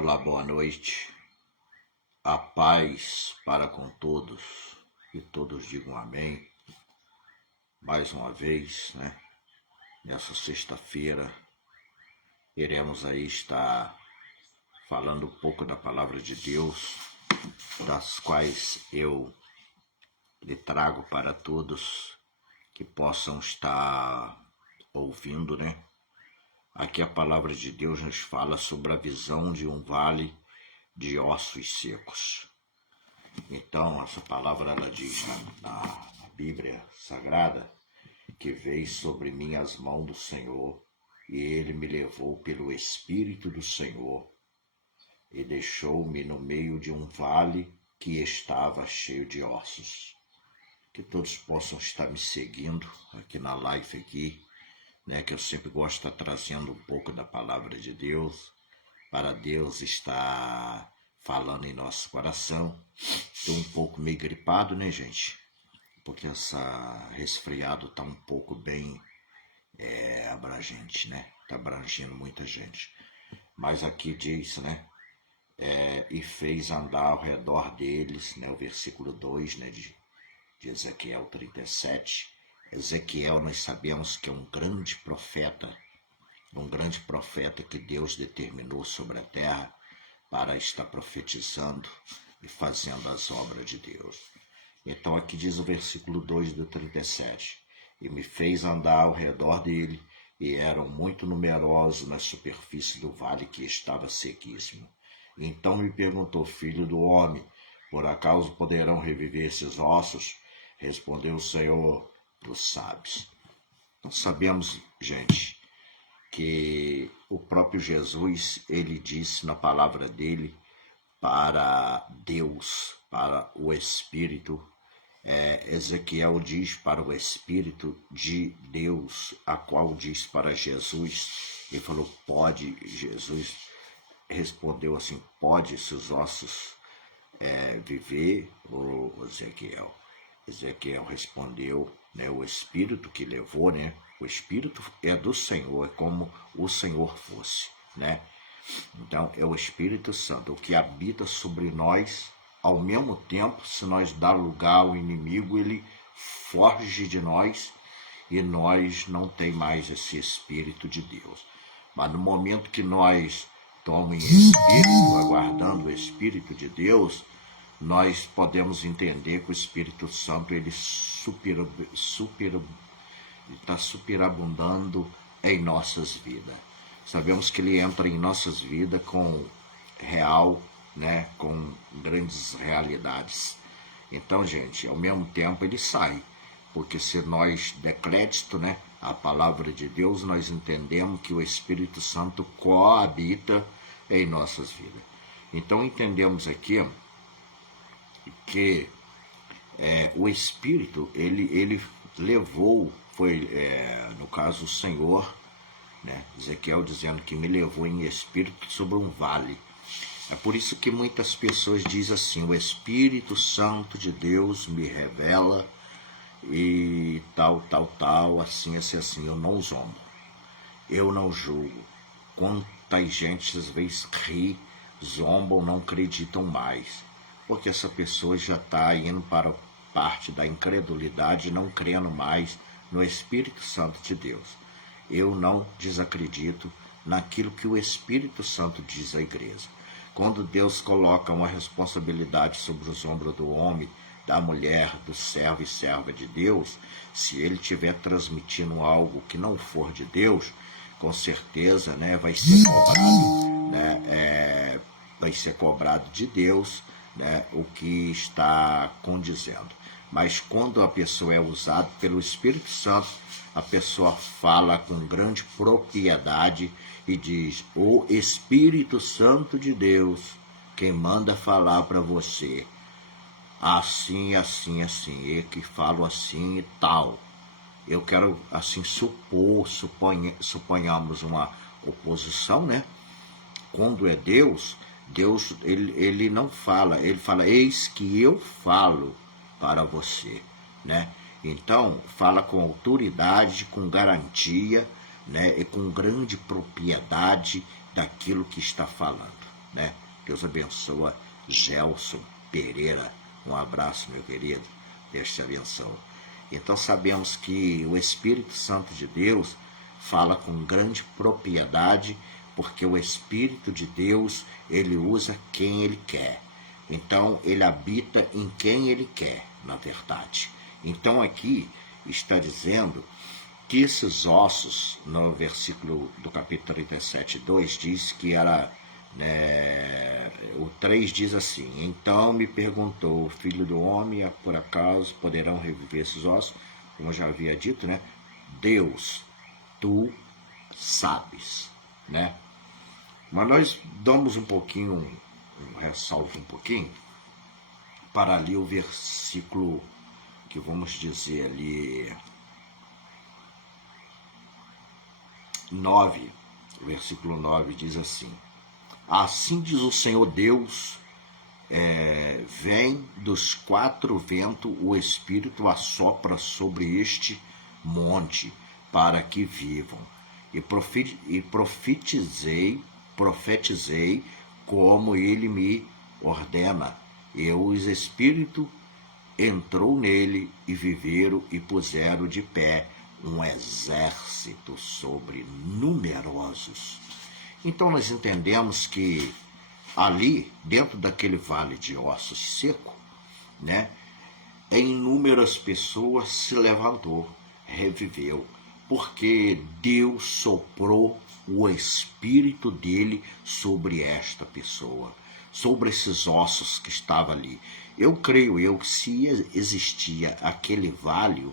Olá, boa noite. A paz para com todos e todos digam amém. Mais uma vez, nessa sexta-feira, iremos aí estar falando um pouco da palavra de Deus, das quais eu lhe trago para todos que possam estar ouvindo, Aqui a palavra de Deus nos fala sobre a visão de um vale de ossos secos. Então, essa palavra ela diz na Bíblia Sagrada que veio sobre mim as mãos do Senhor e ele me levou pelo Espírito do Senhor e deixou-me no meio de um vale que estava cheio de ossos. Que todos possam estar me seguindo aqui na live aqui, que eu sempre gosto de estar trazendo um pouco da palavra de Deus, para Deus estar falando em nosso coração. Estou um pouco meio gripado, gente? Porque essa resfriado está um pouco bem abrangente, Está abrangendo muita gente. Mas aqui diz, e fez andar ao redor deles, o versículo 2, de Ezequiel 37. Ezequiel, nós sabemos que é um grande profeta que Deus determinou sobre a terra para estar profetizando e fazendo as obras de Deus. Então aqui diz o versículo 2 do 37, e me fez andar ao redor dele, e eram muito numerosos na superfície do vale que estava sequíssimo. Então me perguntou, filho do homem, por acaso poderão reviver esses ossos? Respondeu o Senhor, tu sabes. Nós sabemos, gente, que o próprio Jesus, ele disse na palavra dele para Deus, para o Espírito, Ezequiel diz para o Espírito de Deus, a qual diz para Jesus, ele falou, pode, Jesus respondeu assim, pode esses ossos viver, ou Ezequiel? Ezequiel respondeu, o Espírito que levou, o Espírito é do Senhor, é como o Senhor fosse, Então, é o Espírito Santo, o que habita sobre nós, ao mesmo tempo, se nós dar lugar ao inimigo, ele foge de nós e nós não tem mais esse Espírito de Deus. Mas no momento que nós tomamos em Espírito, aguardando o Espírito de Deus, nós podemos entender que o Espírito Santo ele está superabundando em nossas vidas. Sabemos que ele entra em nossas vidas com real, com grandes realidades. Então, gente, ao mesmo tempo ele sai, porque se nós der crédito, à palavra de Deus, nós entendemos que o Espírito Santo coabita em nossas vidas. Então, entendemos aqui que o Espírito, ele levou, no caso o Senhor, Ezequiel dizendo que me levou em espírito sobre um vale. É por isso que muitas pessoas dizem assim, o Espírito Santo de Deus me revela e tal, assim, eu não zombo, eu não julgo. Quanta gente às vezes ri, zombam, não acreditam mais, porque essa pessoa já está indo para parte da incredulidade e não crendo mais no Espírito Santo de Deus. Eu não desacredito naquilo que o Espírito Santo diz à igreja. Quando Deus coloca uma responsabilidade sobre os ombros do homem, da mulher, do servo e serva de Deus, se ele estiver transmitindo algo que não for de Deus, com certeza vai ser cobrado, vai ser cobrado de Deus, o que está condizendo. Mas quando a pessoa é usada pelo Espírito Santo, a pessoa fala com grande propriedade e diz, o Espírito Santo de Deus, quem manda falar para você, assim, eu que falo assim e tal. Eu quero assim suponhamos uma oposição, Quando é Deus ele não fala, ele fala, eis que eu falo para você, Então, fala com autoridade, com garantia, e com grande propriedade daquilo que está falando. né? Deus abençoa Gelson Pereira. Um abraço, meu querido. Deus te abençoe. Então sabemos que o Espírito Santo de Deus fala com grande propriedade, porque o Espírito de Deus, ele usa quem ele quer. Então ele habita em quem ele quer, na verdade. Então aqui está dizendo que esses ossos, no versículo do capítulo 37, 2, diz que era, o 3 diz assim: então me perguntou o filho do homem, por acaso poderão reviver esses ossos? Como eu já havia dito, né? Deus, tu sabes, né? Mas nós damos um pouquinho, ressalto um pouquinho, para ali o versículo que vamos dizer ali 9, o versículo 9 diz assim: assim diz o Senhor Deus, vem dos 4 ventos, o Espírito assopra sobre este monte, para que vivam. E profetizei como ele me ordena. E o Espírito entrou nele, e viveram e puseram de pé um exército sobre numerosos. Então nós entendemos que ali, dentro daquele vale de ossos seco, né, inúmeras pessoas se levantou, reviveu, porque Deus soprou o Espírito dele sobre esta pessoa, sobre esses ossos que estavam ali. Eu creio que se existia aquele vale,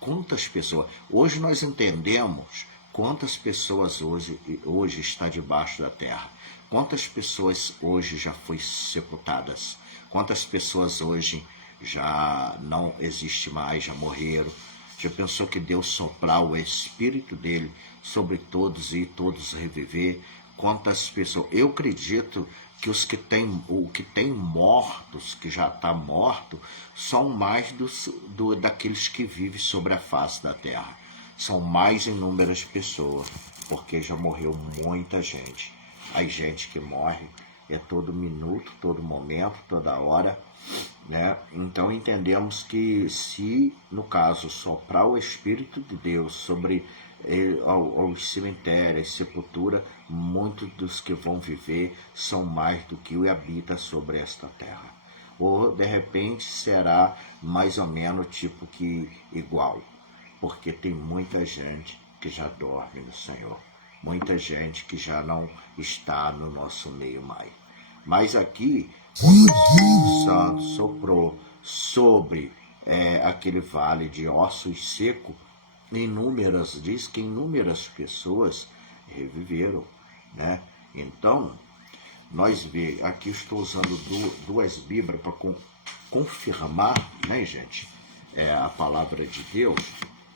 quantas pessoas... Hoje nós entendemos quantas pessoas hoje está debaixo da terra. Quantas pessoas hoje já foram sepultadas? Quantas pessoas hoje já não existe mais, já morreram? Já pensou que Deus soprar o Espírito dele sobre todos e todos reviver? Quantas pessoas... Eu acredito que o que tem mortos, que já está morto, são mais daqueles que vivem sobre a face da terra. São mais inúmeras pessoas, porque já morreu muita gente. A gente que morre é todo minuto, todo momento, toda hora, né? Então entendemos que se, no caso, soprar o Espírito de Deus sobre aos cemitérios, sepultura, muitos dos que vão viver são mais do que o habita sobre esta terra. Ou, de repente, será mais ou menos tipo que igual, porque tem muita gente que já dorme no Senhor, muita gente que já não está no nosso meio mais. Mas aqui, quando o Espírito Santo soprou sobre aquele vale de ossos secos, diz que inúmeras pessoas reviveram, né? Então, nós vemos, aqui estou usando duas Bíblias para confirmar, né, gente? A palavra de Deus,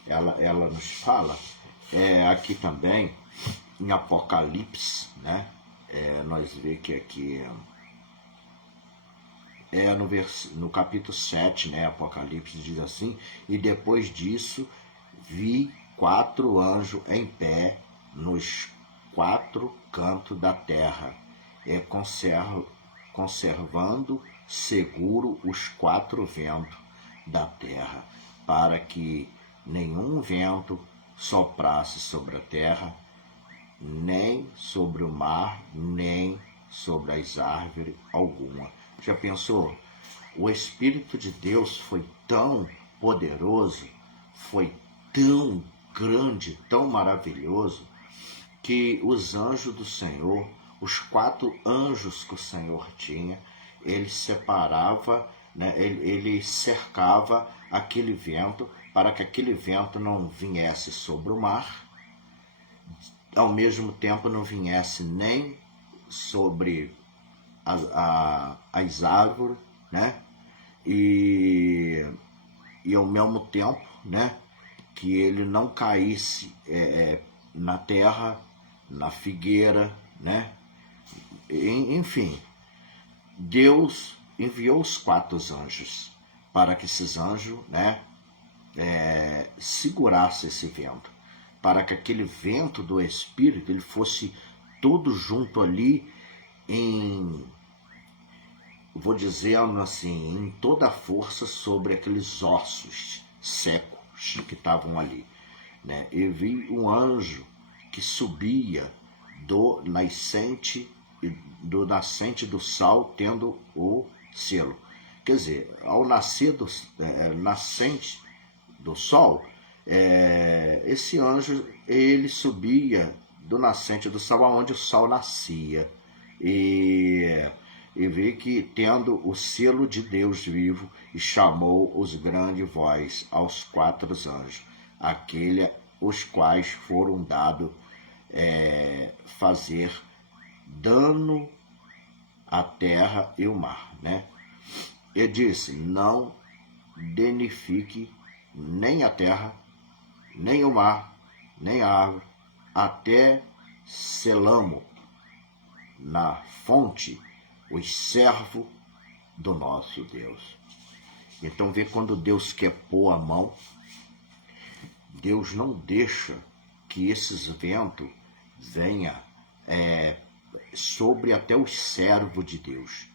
ela nos fala, aqui também, em Apocalipse, né? Nós vemos que aqui no capítulo 7, né, Apocalipse diz assim: e depois disso vi 4 anjos em pé nos 4 cantos da terra, conservando seguro os 4 ventos da terra, para que nenhum vento soprasse sobre a terra, nem sobre o mar, nem sobre as árvores alguma. Já pensou? O Espírito de Deus foi tão poderoso, foi tão grande, tão maravilhoso, que os anjos do Senhor, os 4 anjos que o Senhor tinha, ele separava, né, ele cercava aquele vento, para que aquele vento não viesse sobre o mar, ao mesmo tempo não viesse nem sobre as árvores, né? E ao mesmo tempo, né, que ele não caísse na terra, na figueira, né? Enfim, Deus enviou os 4 anjos para que esses anjos, né, segurassem esse vento, para que aquele vento do Espírito ele fosse todo junto ali vou dizendo assim, em toda a força sobre aqueles ossos secos que estavam ali, né? E vi um anjo que subia do nascente do sol, tendo o selo. Quer dizer, ao nascer nascente do sol, esse anjo, ele subia do nascente do sol aonde o sol nascia, e vê que tendo o selo de Deus vivo, e chamou os grandes voz aos 4 anjos, aquele os quais foram dados fazer dano à terra e o mar, né? E disse: não danifique nem a terra, nem o mar, nem a árvore, até selamo na fonte os servos do nosso Deus. Então vê, quando Deus quer pôr a mão, Deus não deixa que esses ventos venham sobre até os servos de Deus,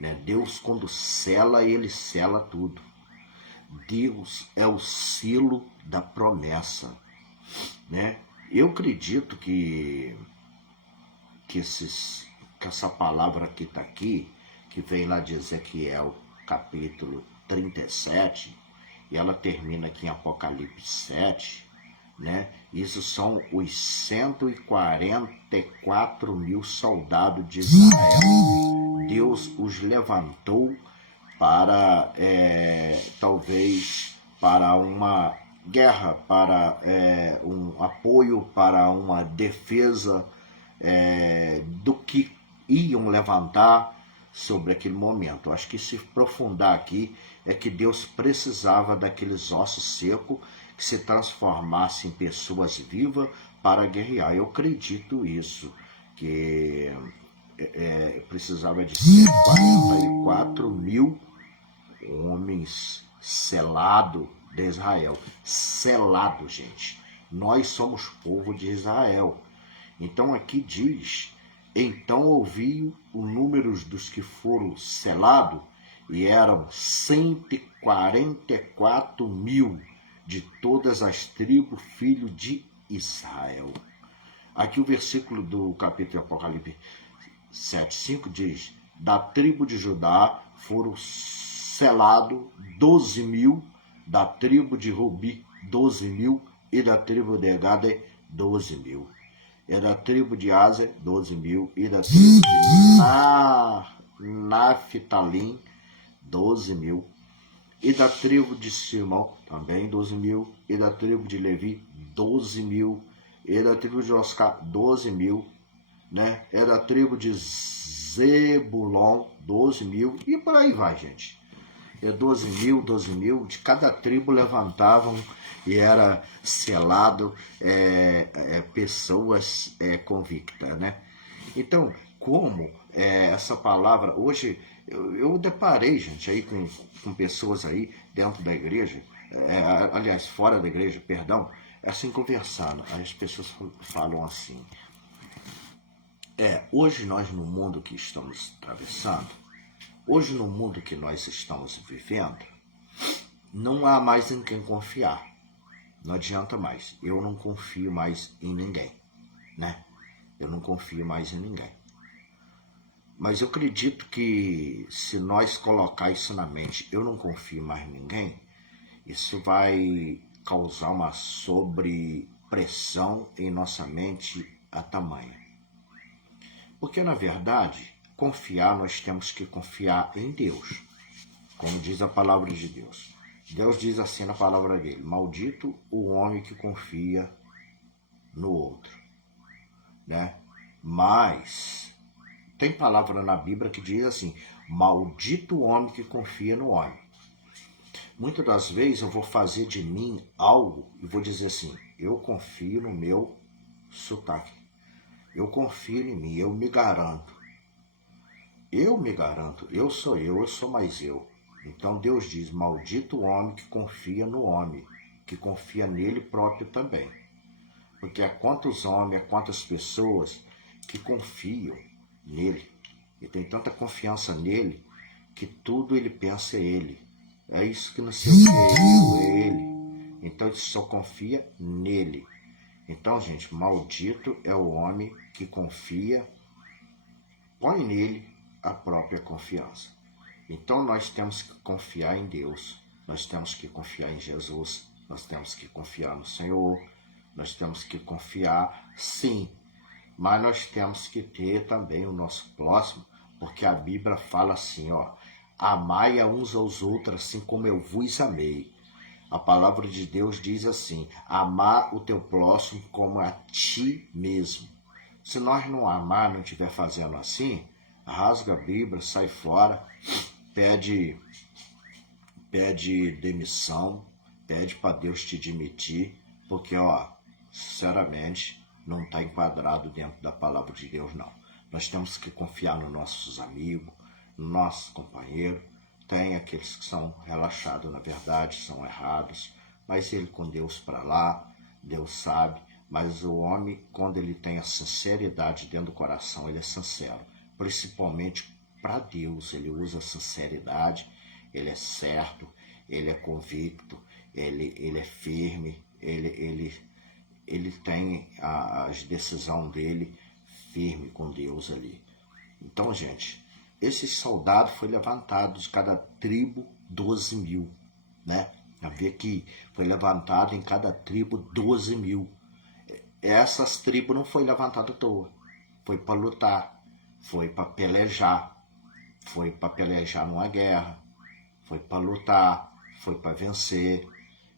né? Deus, quando sela, ele sela tudo. Deus é o selo da promessa, né? Eu acredito que essa palavra que está aqui, que vem lá de Ezequiel, capítulo 37, e ela termina aqui em Apocalipse 7, né? Isso são os 144 mil soldados de Israel. Deus os levantou para, talvez, para uma guerra, para um apoio, para uma defesa do que iam levantar sobre aquele momento. Eu acho que, se aprofundar aqui, é que Deus precisava daqueles ossos secos que se transformassem em pessoas vivas para guerrear. Eu acredito isso, que precisava de 144 mil homens selados de Israel. Selado, gente. Nós somos povo de Israel. Então aqui diz: então ouvi o número dos que foram selados, e eram 144 mil de todas as tribos, filho de Israel. Aqui o versículo do capítulo de Apocalipse 7:5 diz: da tribo de Judá foram selados 12 mil, da tribo de Rubi 12 mil, e da tribo de Gade 12 mil. E da tribo de Aser 12 mil, e da tribo de Naphtali 12 mil, e da tribo de Simão também 12 mil, e da tribo de Levi 12 mil, e da tribo de Oscar 12 mil, né? É da tribo de Zebulon 12 mil, e por aí vai, gente. 12 mil, de cada tribo levantavam, e era selado pessoas convictas, né? Então, como essa palavra, hoje eu deparei, gente, aí com pessoas aí dentro da igreja, aliás, fora da igreja, perdão, assim, conversando, as pessoas falam assim: hoje nós, no mundo que estamos atravessando, hoje no mundo que nós estamos vivendo, não há mais em quem confiar. Não adianta mais. Eu não confio mais em ninguém, né? Eu não confio mais em ninguém. Mas eu acredito que, se nós colocar isso na mente, eu não confio mais em ninguém, isso vai causar uma sobrepressão em nossa mente a tamanho. Porque, na verdade, confiar, nós temos que confiar em Deus, como diz a palavra de Deus. Deus diz assim na palavra dele: maldito o homem que confia no outro, né? Mas tem palavra na Bíblia que diz assim: maldito o homem que confia no homem. Muitas das vezes eu vou fazer de mim algo e vou dizer assim: eu confio no meu sotaque, eu confio em mim, eu me garanto, eu sou mais eu. Então Deus diz: maldito o homem que confia no homem, que confia nele próprio também. Porque há quantos homens, há quantas pessoas que confiam nele, Ele tem tanta confiança nele que tudo ele pensa é ele. É isso que não sei o que é ele. Então ele só confia nele. Então, gente, maldito é o homem que confia, põe nele a própria confiança. Então nós temos que confiar em Deus, nós temos que confiar em Jesus, nós temos que confiar no Senhor, nós temos que confiar, sim, mas nós temos que ter também o nosso próximo, porque a Bíblia fala assim, ó, amai a uns aos outros assim como eu vos amei. A palavra de Deus diz assim, amar o teu próximo como a ti mesmo. Se nós não amar, não estiver fazendo assim, rasga a Bíblia, sai fora, pede demissão, pede para Deus te demitir, porque, ó, sinceramente, não está enquadrado dentro da palavra de Deus, não. Nós temos que confiar nos nossos amigos, no nosso companheiro. Tem aqueles que são relaxados, na verdade, são errados, mas ele com Deus para lá, Deus sabe. Mas o homem, quando ele tem a sinceridade dentro do coração, ele é sincero. Principalmente para Deus, ele usa a sinceridade, ele é certo, ele é convicto, ele é firme, ele tem as decisões dele firme com Deus ali. Então, gente, esse soldado foi levantado de cada tribo 12.000, né? A ver que foi levantado em cada tribo 12.000. Essas tribos não foi levantado à toa, foi para lutar, foi para pelejar, numa guerra, foi para lutar, foi para vencer.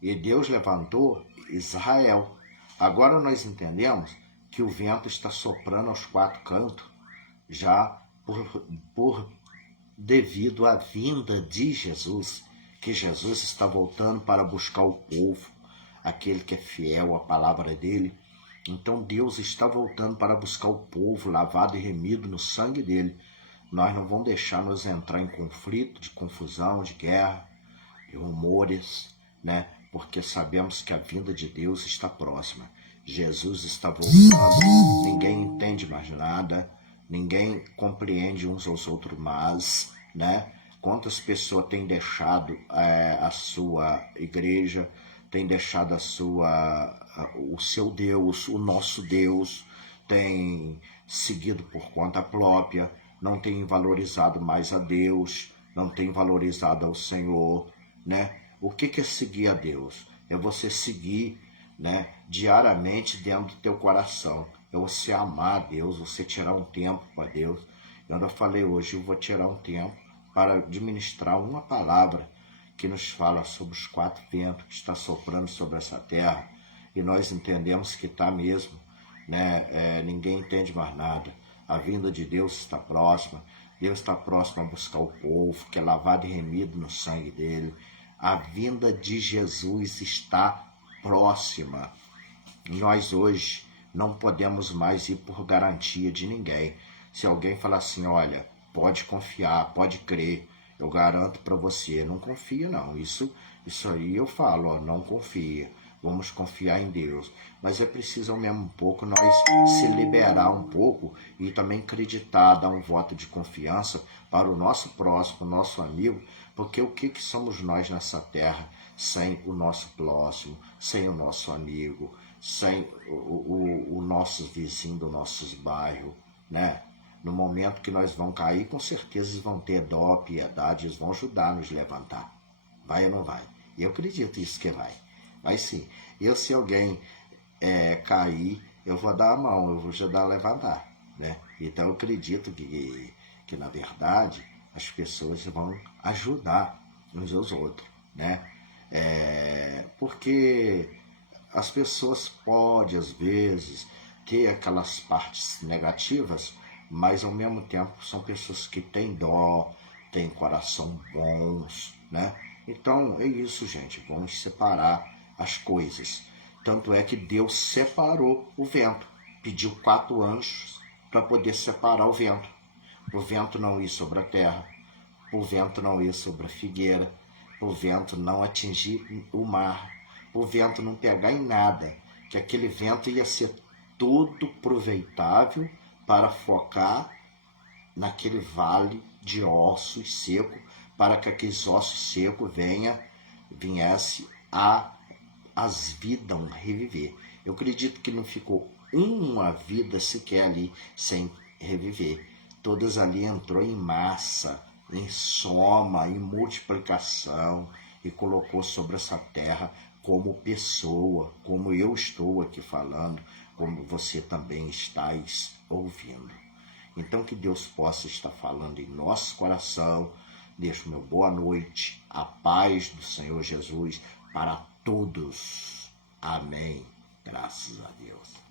E Deus levantou Israel. Agora nós entendemos que o vento está soprando aos quatro cantos, já por devido à vinda de Jesus, que Jesus está voltando para buscar o povo, aquele que é fiel à palavra dele. Então Deus está voltando para buscar o povo lavado e remido no sangue dele. Nós não vamos deixar nos entrar em conflito, de confusão, de guerra, de rumores, né? Porque sabemos que a vinda de Deus está próxima. Jesus está voltando, ninguém entende mais nada, ninguém compreende uns aos outros mais, né? Quantas pessoas têm deixado a sua igreja, têm deixado o seu Deus, o nosso Deus, têm seguido por conta própria, não têm valorizado mais a Deus, não têm valorizado ao Senhor, né? O que é seguir a Deus? É você seguir, né, diariamente dentro do teu coração. É você amar a Deus, você tirar um tempo para Deus. Eu ainda falei hoje, eu vou tirar um tempo para administrar uma palavra que nos fala sobre os quatro ventos que está soprando sobre essa terra. E nós entendemos que está mesmo, né? Ninguém entende mais nada. A vinda de Deus está próxima. Deus está próximo a buscar o povo, que é lavado e remido no sangue dele. A vinda de Jesus está próxima. Nós hoje não podemos mais ir por garantia de ninguém. Se alguém falar assim, olha, pode confiar, pode crer, eu garanto para você, não confia não. Isso aí eu falo, ó, não confia. Vamos confiar em Deus. Mas é preciso ao mesmo pouco nós se liberar um pouco e também acreditar, dar um voto de confiança para o nosso próximo, nosso amigo, porque o que somos nós nessa terra sem o nosso próximo, sem o nosso amigo, sem o nosso vizinho do nossos bairros, né? No momento que nós vamos cair, com certeza eles vão ter dó, piedade, eles vão ajudar a nos levantar. Vai ou não vai? E eu acredito isso que vai. Vai sim. Eu, se alguém cair, eu vou dar a mão, eu vou ajudar a levantar, né? Então eu acredito que na verdade, as pessoas vão ajudar uns aos outros, né? Porque as pessoas podem, às vezes, ter aquelas partes negativas, mas ao mesmo tempo são pessoas que têm dó, têm coração bons, né? Então é isso, gente, vamos separar as coisas. Tanto é que Deus separou o vento, pediu 4 anjos para poder separar o vento não ir sobre a terra, o vento não ir sobre a figueira, o vento não atingir o mar, o vento não pegar em nada, que aquele vento ia ser todo aproveitável para focar naquele vale de ossos secos, para que aqueles ossos secos viesse as vidas reviver. Eu acredito que não ficou uma vida sequer ali sem reviver. Todas ali entrou em massa, em soma, em multiplicação, e colocou sobre essa terra como pessoa, como eu estou aqui falando, como você também está ouvindo. Então que Deus possa estar falando em nosso coração. Deixo meu boa noite, a paz do Senhor Jesus para todos. Amém. Graças a Deus.